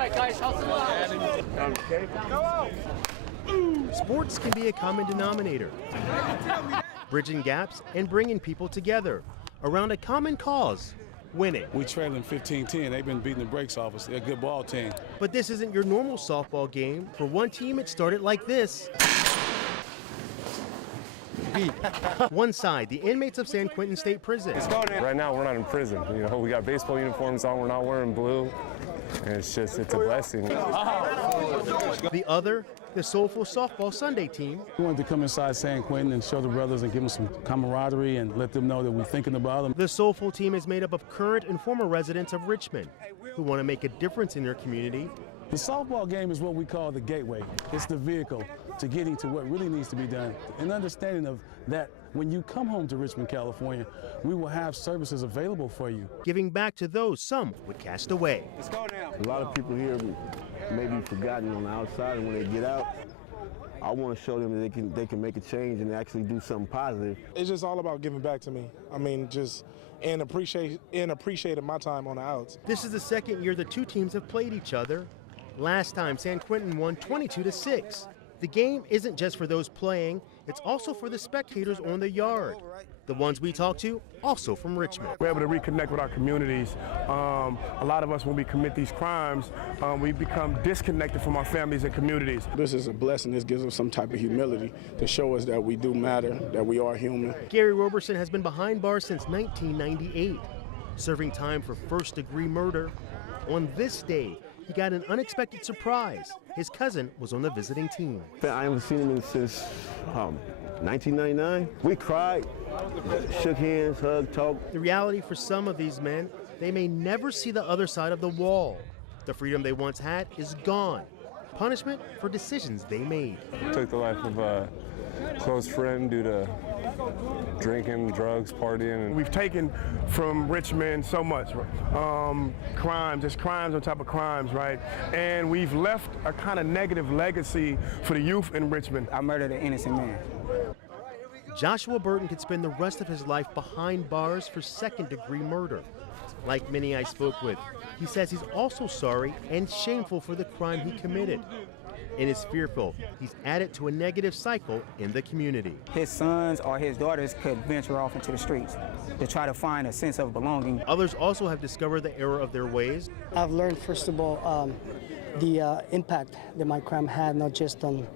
right, guys, hustle up. Sports can be a common denominator, bridging gaps and bringing people together around a common cause, winning. We trailing 15-10. They've been beating the brakes off us. They're a good ball team. But this isn't your normal softball game. For one team, it started like this. One side, the inmates of San Quentin State Prison. Right now, we're not in prison. You know, we got baseball uniforms on. We're not wearing blue. And it's a blessing. The other, the soulful softball Sunday team. We wanted to come inside San Quentin and show the brothers and give them some camaraderie and let them know that we're thinking about them. The soulful team is made up of current and former residents of Richmond who want to make a difference in their community. The softball game is what we call the gateway. It's the vehicle to getting to what really needs to be done. An understanding of that when you come home to Richmond, California, we will have services available for you. Giving back to those some would cast away. Let's go now. A lot of people here may be forgotten on the outside, and when they get out, I want to show them that they can make a change and actually do something positive. It's just all about giving back to me. I mean, and appreciating my time on the outs. This is the second year the two teams have played each other. Last time, San Quentin won 22-6. The game isn't just for those playing, it's also for the spectators on the yard. The ones we talk to, also from Richmond. We're able to reconnect with our communities. A lot of us, when we commit these crimes, we become disconnected from our families and communities. This is a blessing. This gives us some type of humility to show us that we do matter, that we are human. Gary Roberson has been behind bars since 1998, serving time for first-degree murder. On this day, he got an unexpected surprise. His cousin was on the visiting team. I haven't seen him since 1999. We cried, shook hands, hugged, talked. The reality for some of these men, they may never see the other side of the wall. The freedom they once had is gone. Punishment for decisions they made. Took the life of a close friend due to drinking, drugs, partying. We've taken from Richmond so much, crimes, just crimes on top of crimes, right? And we've left a kind of negative legacy for the youth in Richmond. I murdered an innocent man. Joshua Burton could spend the rest of his life behind bars for second-degree murder. Like many I spoke with, he says he's also sorry and shameful for the crime he committed. And is fearful he's added to a negative cycle in the community. His sons or his daughters could venture off into the streets to try to find a sense of belonging. Others also have discovered the error of their ways. I've learned, first of all, the impact that my crime had, not just on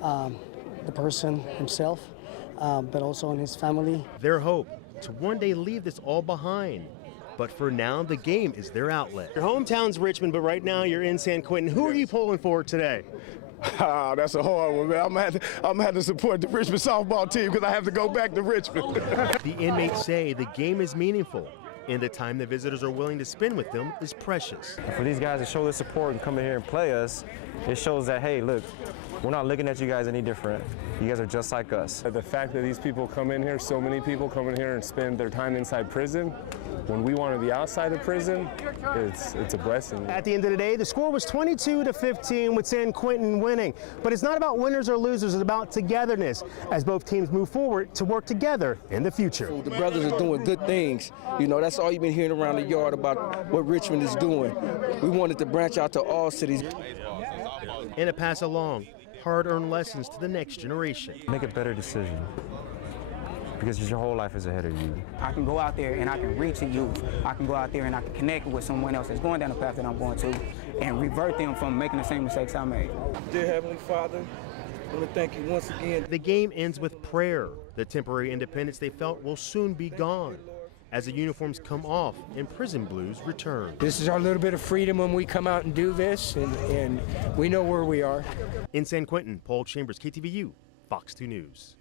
the person himself, but also on his family. Their hope to one day leave this all behind. But for now, the game is their outlet. Your hometown's Richmond, but right now you're in San Quentin. Who are you pulling for today? That's a hard one, man. I'm gonna have to support the Richmond softball team because I have to go back to Richmond. The inmates say the game is meaningful, and the time the visitors are willing to spend with them is precious. For these guys to show their support and come in here and play us, it shows that, hey, look, we're not looking at you guys any different. You guys are just like us. The fact that these people come in here, so many people come in here and spend their time inside prison, when we want to be outside of prison, it's a blessing. At the end of the day, the score was 22-15 with San Quentin winning. But it's not about winners or losers, it's about togetherness as both teams move forward to work together in the future. The brothers are doing good things. You know, that's all you've been hearing around the yard about what Richmond is doing. We wanted to branch out to all cities. And to pass along hard-earned lessons to the next generation. Make a better decision, because your whole life is ahead of you. I can go out there and I can reach the youth. I can go out there and I can connect with someone else that's going down the path that I'm going to and revert them from making the same mistakes I made. Dear Heavenly Father, I want to thank you once again. The game ends with prayer. The temporary independence they felt will soon be gone as the uniforms come off and prison blues return. This is our little bit of freedom when we come out and do this, and we know where we are. In San Quentin, Paul Chambers, KTVU, Fox 2 News.